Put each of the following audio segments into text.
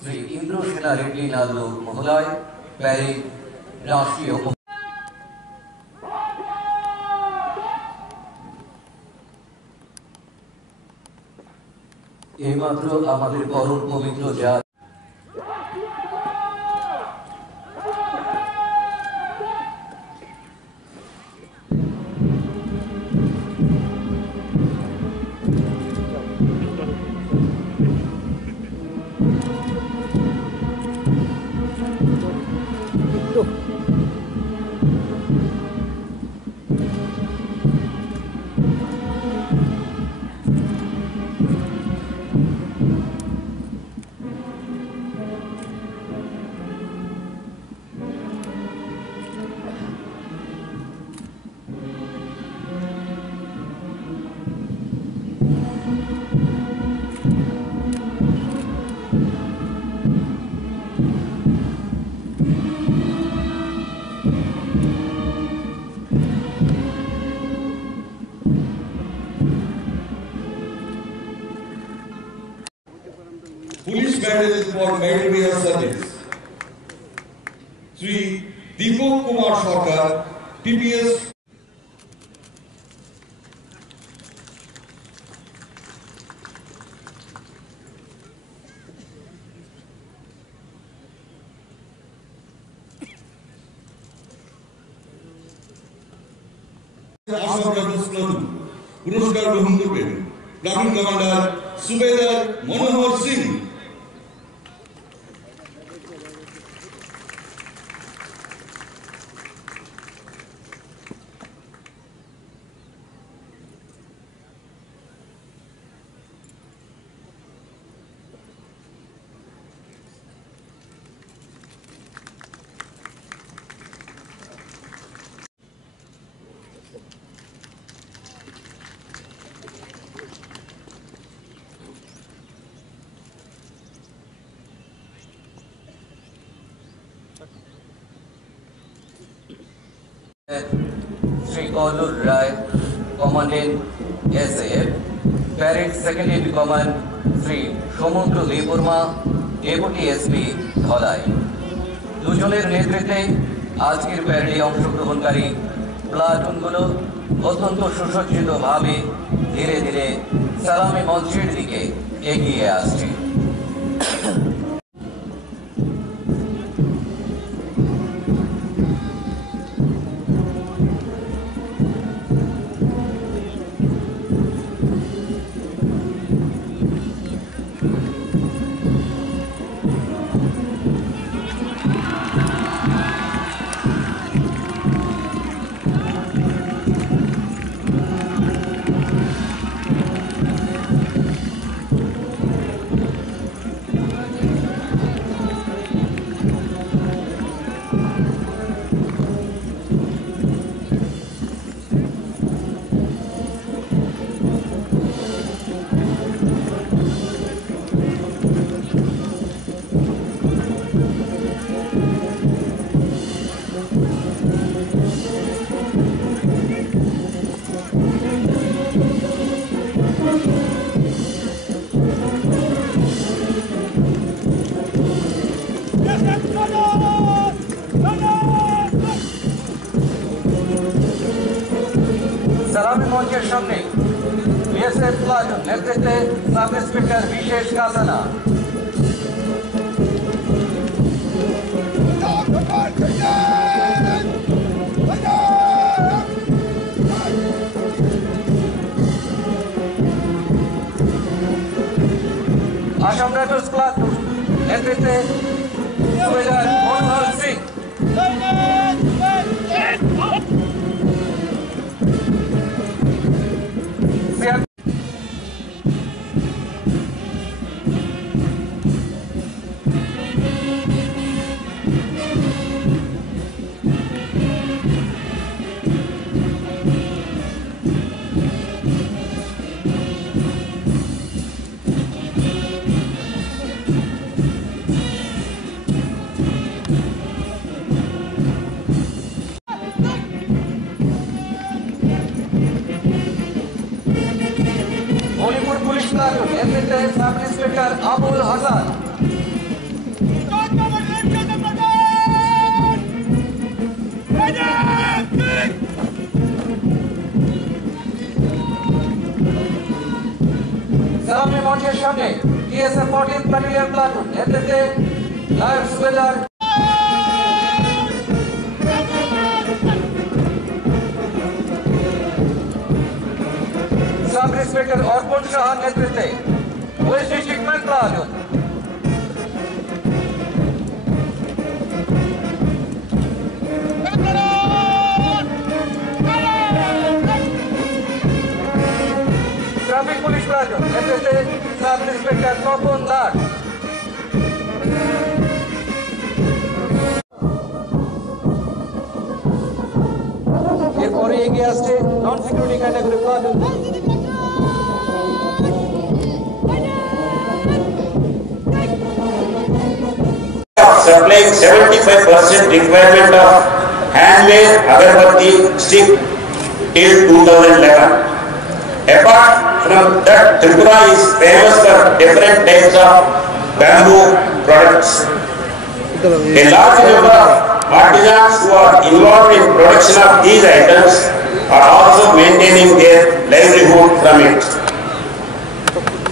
শ্রী ইন্দ্রসেনা রেড্ডি নাদু মহোদয় প্যারেড রাষ্ট্রীয় এইমাত্র আমাদের পরম পবিত্র জাত Police Medal for Meritorious Service. Sri Deepak Kumar Sarkar, TPS. Assam Rifles Platoon, পুরস্কার গ্রহণ করবেন platoon commander subedar Manohar Singh. Sri Kaulur Rai, Commandant SAF, Parade Second in Command, Sri Shomundru Deburma, Deputy SP, Dholai. দুজনের নেতৃত্বে আজকের প্যারেডে অংশগ্রহণকারী প্লাটুনগুলো অত্যন্ত সুসজ্জিতভাবে ধীরে ধীরে সালামি মঞ্চের দিকে এগিয়ে আসছে। সালামি মঞ্চের সামনে বিএসএফ প্লাটুন নেতৃত্বে সাব ইন্সপেক্টর বিশেষ কাসানা। আসাম রাইফেলস প্লাটুন নেতৃত্বে সুবেদার মনোহর সিং। প্লাটুন নেতৃত্বে সাব ইন্সপেক্টর আবুল হাসান। সালামি মঞ্চের সামনে টিএসএফ 14 ব্যাটালিয়ন প্লাটুন নেতৃত্বে নায়ক সুবেদার সাব ইন্সপেক্টর অর্পণ সাহার নেতৃত্বে police district man platoon. Traffic police platoon নেতৃত্বে সাব ইন্সপেক্টর তপন দাস। এরপরে এগিয়ে আসছে non security category platoon. Supplying 75% requirement of handmade agarbatti stick till 2011. Apart from that, Tripura is famous for different types of bamboo products. A large number of artisans who are involved in production of these items are also maintaining their livelihood from it.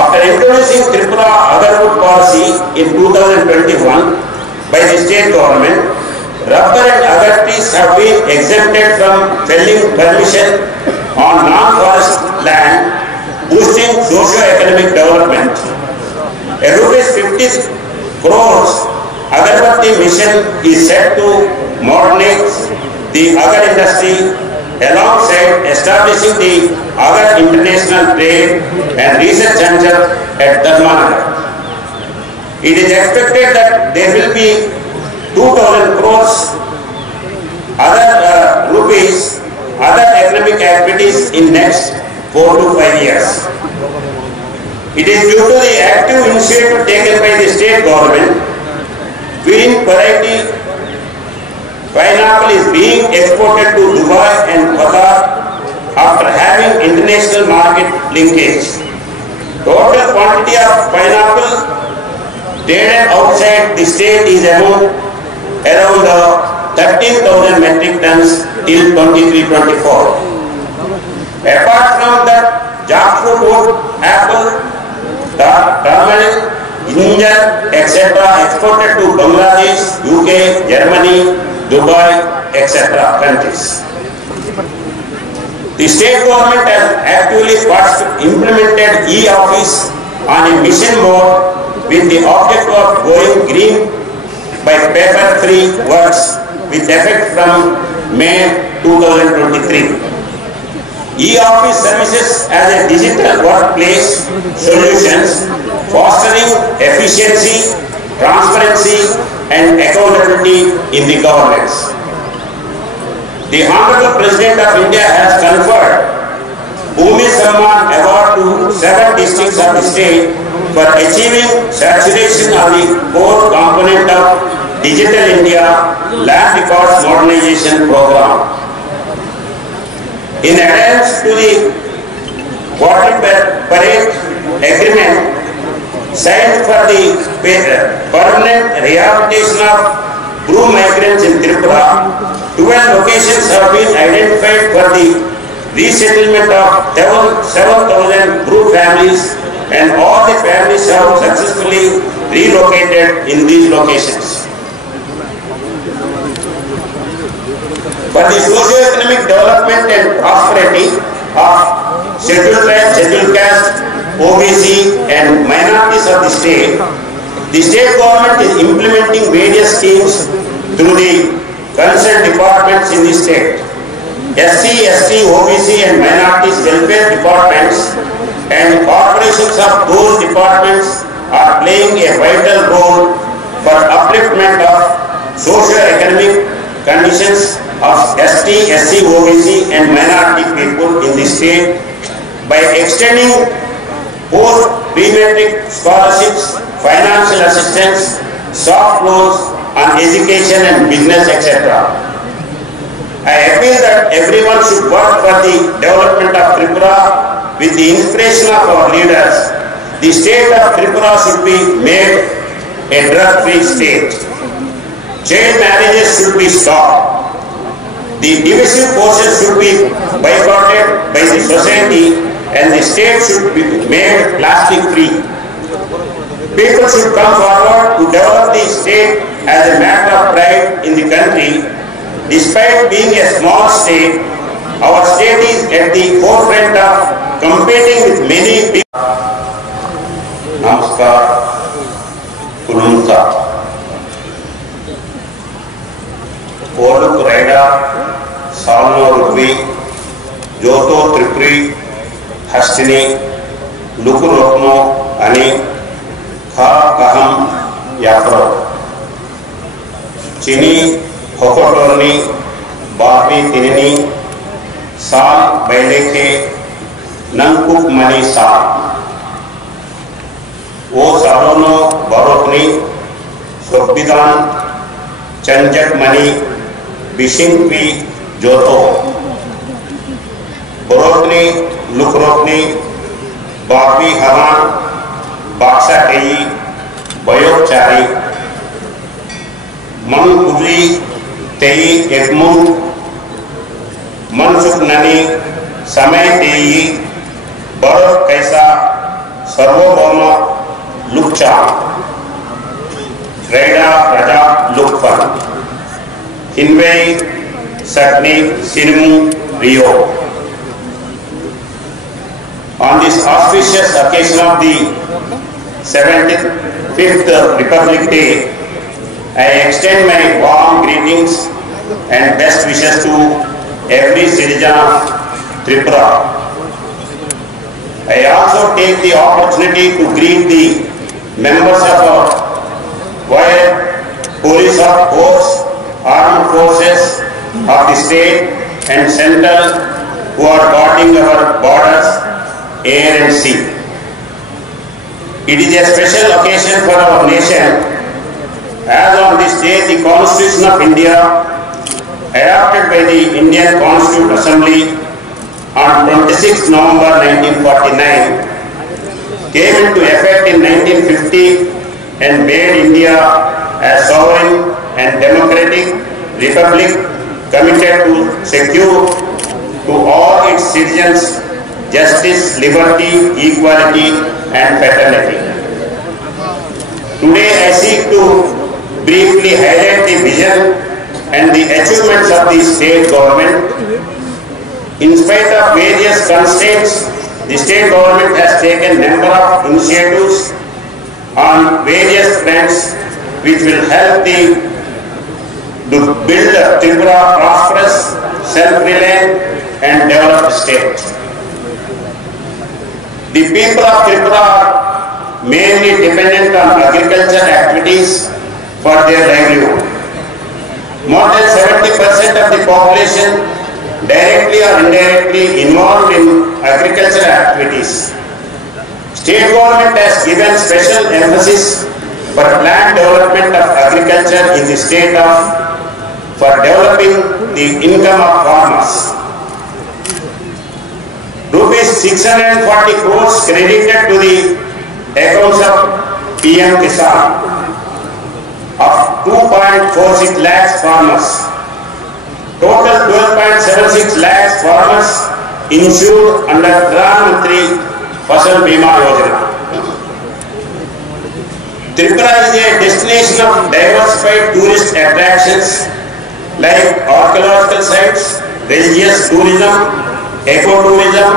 After introducing Tripura Agarwood policy in 2021 by the state government, rubber and agar trees have been exempted from felling permission on non-forest land, boosting socio-economic development. A ₹50 crores Agarbatti mission is set to modernize the agar industry alongside establishing the Agar International Trade and Research Center at Dharmanagar. It is expected that there will be 2,000 crores other economic activities in next 4 to 5 years. It is due to the active initiative taken by the state government. Green variety pineapple is being exported to Dubai and Qatar after having international market linkage. Total quantity of pineapple traded outside the state is around 13,000 metric tons till 23-24. Apart from that, jackfruit wood, apple, turmeric, ginger, etc. exported to Bangladesh, UK, Germany, Dubai, etc. countries. The state government has actively implemented e-office on a mission mode with the object of going green by paper-free works with effect from May 2023. E-office services as a digital workplace solutions, fostering efficiency, transparency, and accountability in the governance. The Honorable President of India has conferred Bhumi Samman Award to 7 districts of the state for achieving saturation of the core component of Digital India Land Records Modernization Program. In adherence to the Water Parade Agreement signed for the permanent rehabilitation of brew migrants in Tripura, 12 locations have been identified for the resettlement of 7,000 brew families, and all the families have successfully relocated in these locations. For the socio-economic development and prosperity of scheduled tribe, scheduled caste, OBC and minorities of the state government is implementing various schemes through the concerned departments in the state. SC, ST, OBC and minorities welfare departments and corporations of those departments are playing a vital role for upliftment of socio-economic conditions of ST, SC, OBC and minority people in the state by extending post pre-matric scholarships, financial assistance, soft loans on education and business, etc. I appeal that everyone should work for the development of Tripura with the inspiration of our leaders the state of Tripura should be made a drug-free state. Child marriages should be stopped. The divisive forces should be boycotted by the society and the state should be made plastic-free. People should come forward to develop the state as a matter of pride in the country. Despite being a small state, our state is at the forefront of competing with many people. Namaskar, Kulunka. Poluk Raida, Salno Rugvi, Joto Tripuri, Hastini, Luku Rokno, Ani, Kha Kaham, Yakro. Chini, Hokotorni, Babi Tinini, Sal Baileke, Nankuk Mani Sal. O Sarono Barokni, Sobidan, Chanjak Mani, Bishingpi Joto. Borokni, Lukrokni, Babi Haman, Baksa Tei, Bayok Chari, Man Kudri, Tei Ekmun, Mansuk Nani, Samay Tei, Barok Kaisa, Sarvo Boma, Lukcha, Raida Raja Lukfan, Hinwei, Satni, Sinimu, Rio. On this auspicious occasion of the 75th Republic Day, I extend my warm greetings and best wishes to every citizen of Tripura. I also take the opportunity to greet the members of our police force, armed forces of the state and central who are guarding our borders, air and sea. It is a special occasion for our nation, as on this day the Constitution of India, adopted by the Indian Constituent Assembly on 26 November 1949, came into effect in 1950 and made India a sovereign and democratic republic committed to secure to all its citizens justice, liberty, equality and fraternity. Today I seek to briefly highlight the vision and the achievements of the state government. In spite of various constraints, the state government has taken a number of initiatives on various fronts which will help to build a Tripura prosperous, self-reliant and developed state. The people of Tripura are mainly dependent on agricultural activities for their livelihood. More than 70% of the population directly or indirectly involved in agricultural activities. State government has given special emphasis for planned development of agriculture in the state for developing the income of farmers. Rupees 640 crores credited to the accounts of PM Kisan of 2.46 lakhs farmers. Total 12.76 lakhs farmers insured under Pradhan Mantri Fasal Bima Yojana. Tripura is a destination of diversified tourist attractions like archaeological sites, religious tourism, ecotourism,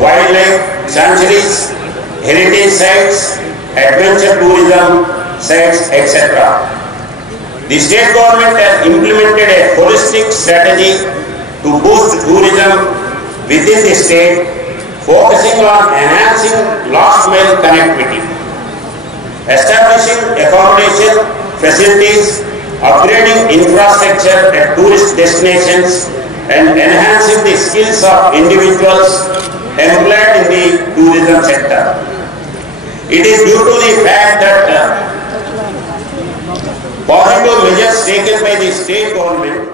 wildlife sanctuaries, heritage sites, adventure tourism sites, etc. The state government has implemented a holistic strategy to boost tourism within the state, focusing on enhancing last mile connectivity, establishing accommodation facilities, upgrading infrastructure at tourist destinations, and enhancing the skills of individuals employed in the tourism sector. It is due to the fact that positive measures taken by the state government